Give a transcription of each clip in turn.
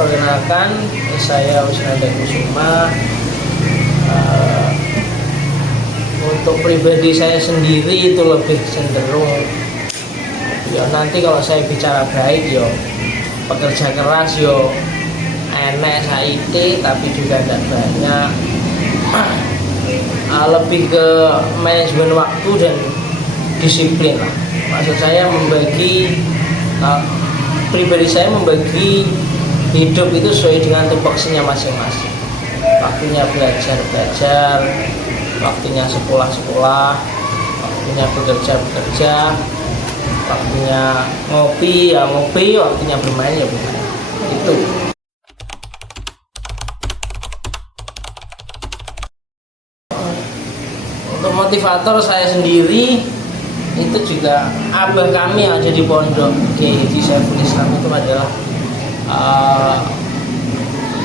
Perkenalkan, saya Usnada Kusuma. Untuk pribadi saya sendiri itu lebih cenderung ya nanti kalau saya bicara baik yo pekerja keras yo enek saiki tapi juga tidak banyak. Lebih ke manajemen waktu dan disiplin lah. Maksud saya pribadi saya membagi hidup itu sesuai dengan tupoksinya masing-masing. Waktunya belajar, waktunya sekolah, waktunya bekerja, waktunya ngopi, waktunya bermain ya bermain. Itu. Untuk motivator saya sendiri itu juga abah kami yang ada di pondok di Syekhul Islam itu adalah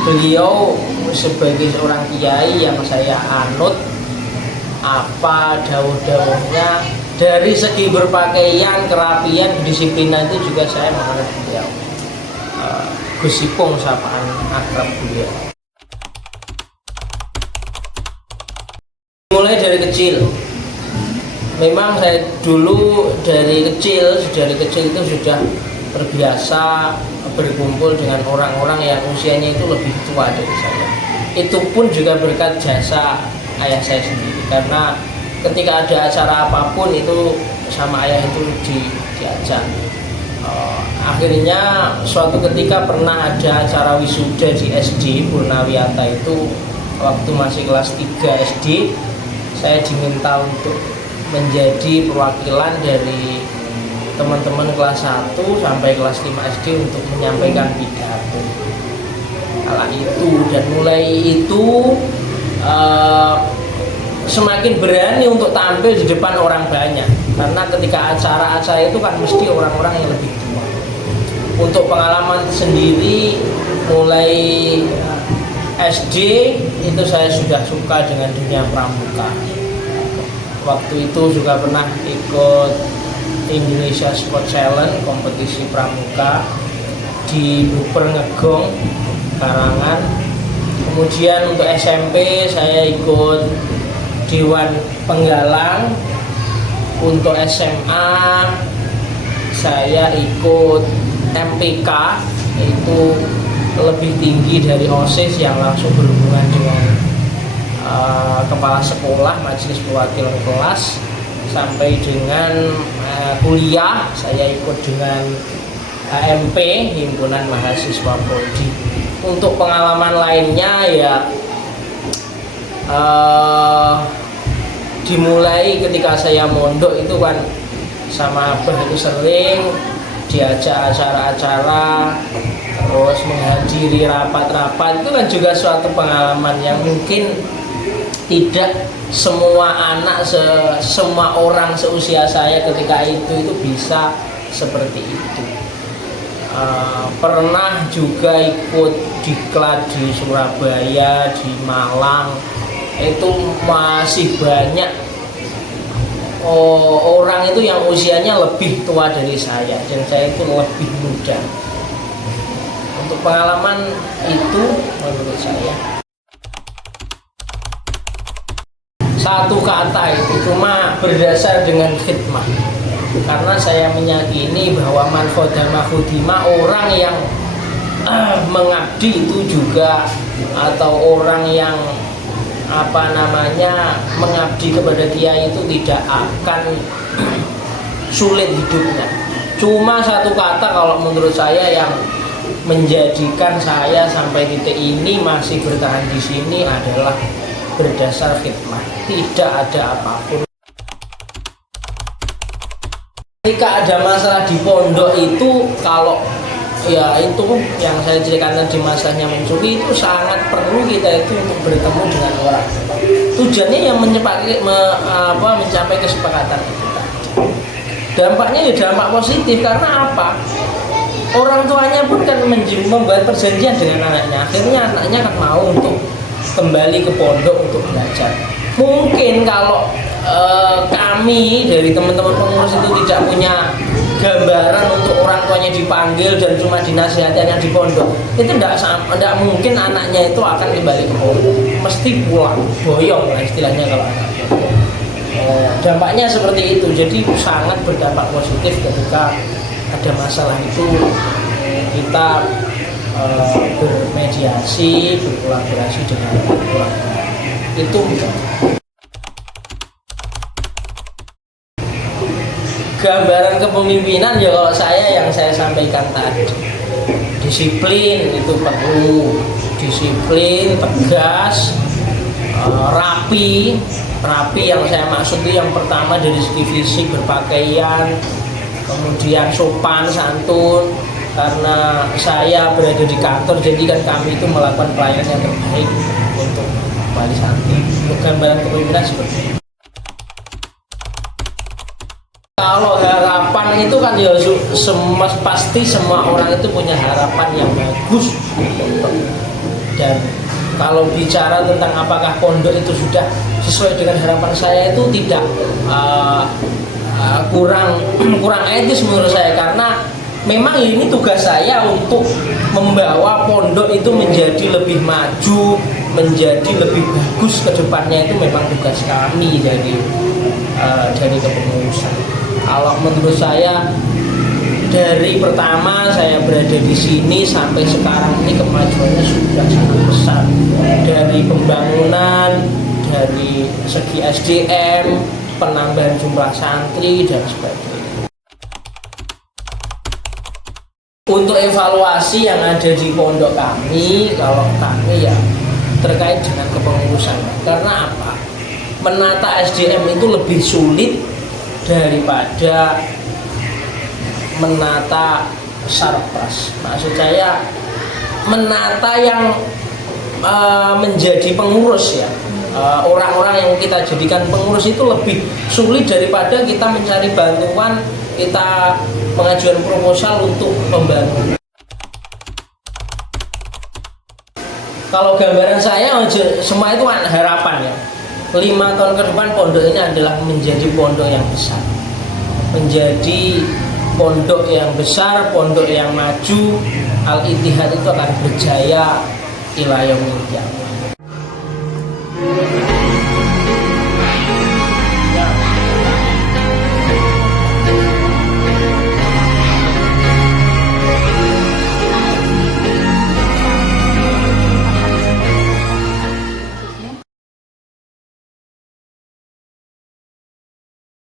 beliau sebagai seorang kiai yang saya anut. Apa dawuh-dawuhnya dari segi berpakaian, kerapian, kedisiplinan itu juga saya mengenal beliau. Gus Ipung sapaan akrab beliau. Mulai dari kecil. Memang saya dulu dari kecil itu sudah terbiasa berkumpul dengan orang-orang yang usianya itu lebih tua dari saya. Itu pun juga berkat jasa ayah saya sendiri, karena ketika ada acara apapun itu sama ayah itu diajak. Akhirnya suatu ketika pernah ada acara wisuda di SD Purnawiyata itu waktu masih kelas 3 SD, saya diminta untuk menjadi perwakilan dari teman-teman kelas 1 sampai kelas 5 SD untuk menyampaikan pidato kala itu. Dan mulai itu semakin berani untuk tampil di depan orang banyak, karena ketika acara-acara itu kan mesti orang-orang yang lebih tua. Untuk pengalaman sendiri mulai SD itu saya sudah suka dengan dunia pramuka. Waktu itu juga pernah ikut Indonesia Sport Challenge, kompetisi pramuka di Buper Ngegong, Karangan. Kemudian untuk SMP saya ikut Dewan Penggalang. Untuk SMA saya ikut MPK, itu lebih tinggi dari OSIS yang langsung berhubungan dengan kepala sekolah, majelis perwakilan kelas. Sampai dengan kuliah saya ikut dengan HMP, Himpunan Mahasiswa Prodi. Untuk pengalaman lainnya ya dimulai ketika saya mondok itu kan sama abah itu sering diajak acara-acara, terus menghadiri rapat-rapat. Itu kan juga suatu pengalaman yang mungkin tidak semua anak, semua orang seusia saya ketika itu bisa seperti itu. Pernah juga ikut diklat di Surabaya, di Malang. Itu masih banyak orang itu yang usianya lebih tua dari saya, dan saya itu lebih muda. Untuk pengalaman itu menurut saya satu kata itu cuma berdasar dengan khidmah, karena saya meyakini bahwa man khodama khudima, orang yang mengabdi itu juga, atau orang yang mengabdi kepada kiai itu tidak akan sulit hidupnya. Cuma satu kata kalau menurut saya yang menjadikan saya sampai titik ini masih bertahan di sini adalah berdasar khidmah. Tidak ada apapun. Ketika ada masalah di pondok itu, kalau ya itu yang saya ceritakan di masanya mencuri, itu sangat perlu kita itu untuk bertemu dengan orang. Tujuannya yang mencapai kesepakatan kita. Dampaknya ya dampak positif, karena apa? Orang tuanya pun kan membuat perjanjian dengan anaknya. Akhirnya anaknya kan mau untuk kembali ke pondok untuk belajar. Mungkin kalau kami dari teman-teman pengurus itu tidak punya gambaran untuk orang tua tuanya dipanggil dan cuma dinasihati hanya di pondok, itu tidak mungkin anaknya itu akan kembali ke pondok, mesti pulang boyong lah istilahnya kalau anak. Dampaknya seperti itu, jadi sangat berdampak positif ketika ada masalah itu kita bermediasi, berkolaborasi dengan orang tua. Itu gambaran kepemimpinan ya kalau saya yang saya sampaikan tadi. Disiplin itu perlu, disiplin, tegas, rapi yang saya maksud itu yang pertama dari segi fisik, berpakaian, kemudian sopan santun, karena saya berada di kantor jadi kan kami itu melakukan pelayanan yang terbaik untuk wali santri. Untuk gambaran kepemimpinan seperti itu. Kalau harapan itu kan ya pasti semua orang itu punya harapan yang bagus dan kalau bicara tentang apakah pondok itu sudah sesuai dengan harapan saya itu tidak, kurang etis menurut saya, karena memang ini tugas saya untuk membawa pondok itu menjadi lebih maju, menjadi lebih bagus ke depannya, itu memang tugas kami dari kepengurusan. Kalau menurut saya dari pertama saya berada di sini sampai sekarang ini kemajuannya sudah sangat besar, dari pembangunan, dari segi SDM, penambahan jumlah santri dan sebagainya. Untuk evaluasi yang ada di pondok kami, kalau kami ya terkait dengan kepengurusan, karena apa? Menata SDM itu lebih sulit daripada menata sarpras. Maksud saya menata yang menjadi pengurus ya, orang-orang yang kita jadikan pengurus itu lebih sulit daripada kita mencari bantuan, kita mengajukan proposal untuk membantu. Kalau gambaran saya semua itu harapan ya. 5 tahun ke depan pondok ini adalah menjadi pondok yang besar, menjadi pondok yang besar, pondok yang maju. Al-Ittihad itu akan berjaya ila yaumil qiyamah.